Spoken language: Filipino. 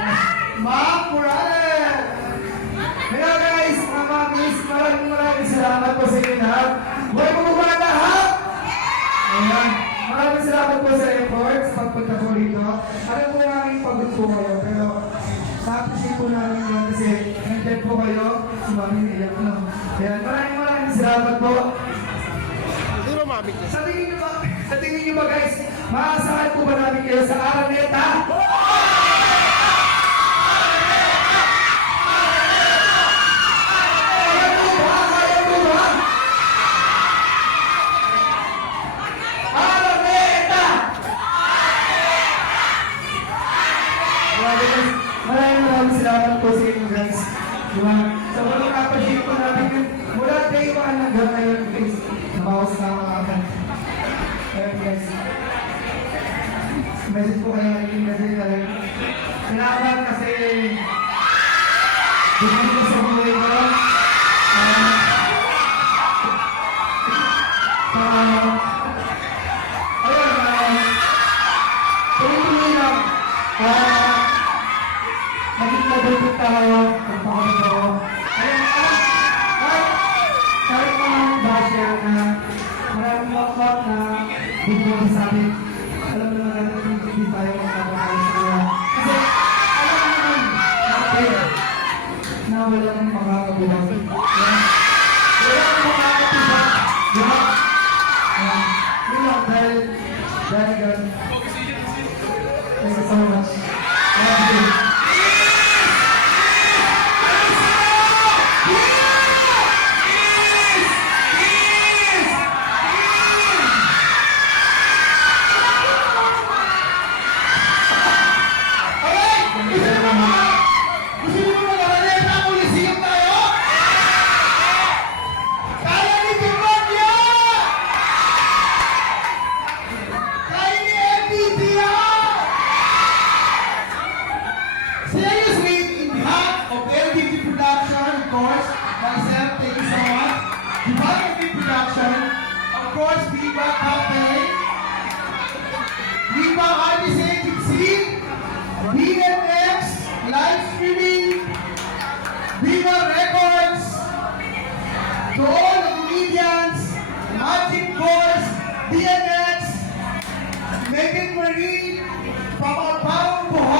Ma'am Morales! Hello guys, mga mamis, maraming salamat po sa inyo lahat. Buhay mo ba lahat? Ayan. Maraming salamat po sa effort sa pagpunta po rito. Alam po namin pagod po kayo, pero sa-appreciate po namin yun kasi nandiyan po kayo, si Mami naiyak na. Ayan, maraming salamat po. Sa tingin nyo ba guys, maasahan po ba namin kayo sa Araneta? Maraming salamat po sa inyo guys. Diba? Sa walang appreciate po natin yun. Mula day 1 hanggang ngayon guys. Nabawas na mga akan. Ayun guys. Message po kayo naging message na rin. Salamat kasi bumili ko sa buhay ko. Ayun, tuloy-tuloy lang. Naging mabuti tayo, pagpakalit ako. Ayun, kahit mga basher na maraming wakwak na bigyan ko sa amin, alam naman natin hindi tayo magkakakalit sa kanya. Kasi alam naman natin na walang makakabulang. Walang makakabulang. Diba? Yun lang, dahil God. Thank you so much. Thank you. Of course, Viva Cafe, Viva Artist Agency, BNX, Live Streaming, Viva Records, to all the comedians, Magic Force, BNX, Megan Marie, from our Parang Buhay.